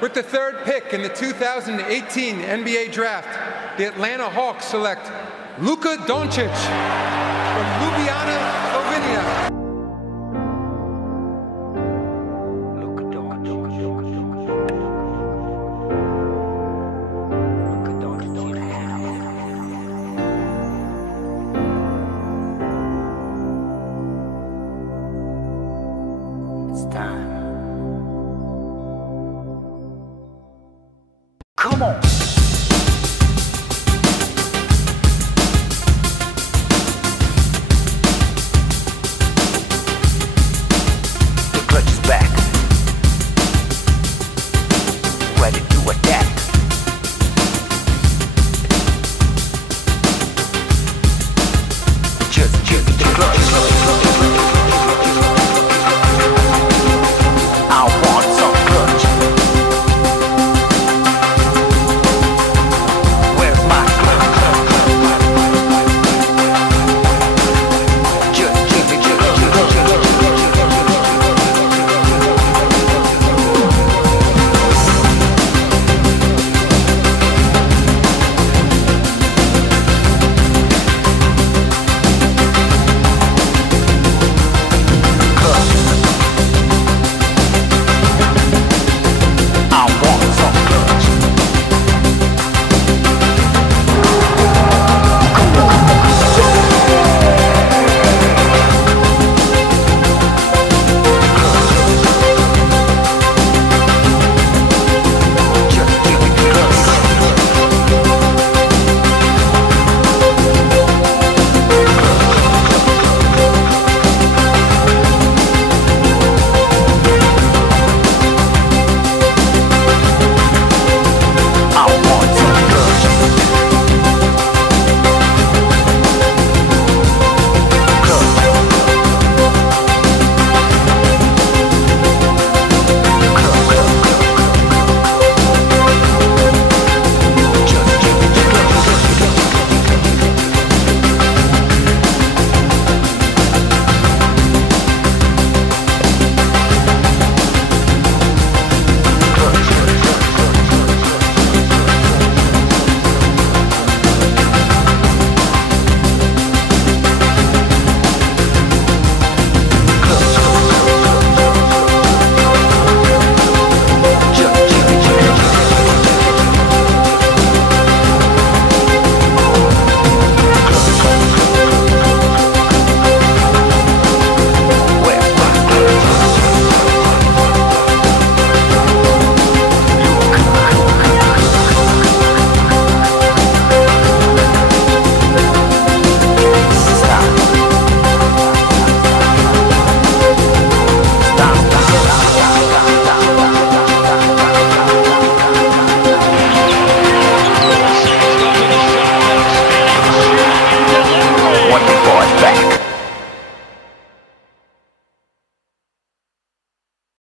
With the third pick in the 2018 NBA Draft, the Atlanta Hawks select Luka Doncic from Ljubljana, Slovenia. It's time. Come on. The clutch is back. Ready to attack. Just give me the clutch. I want some clutch. Where's my clutch? Just give me the clutch. Back.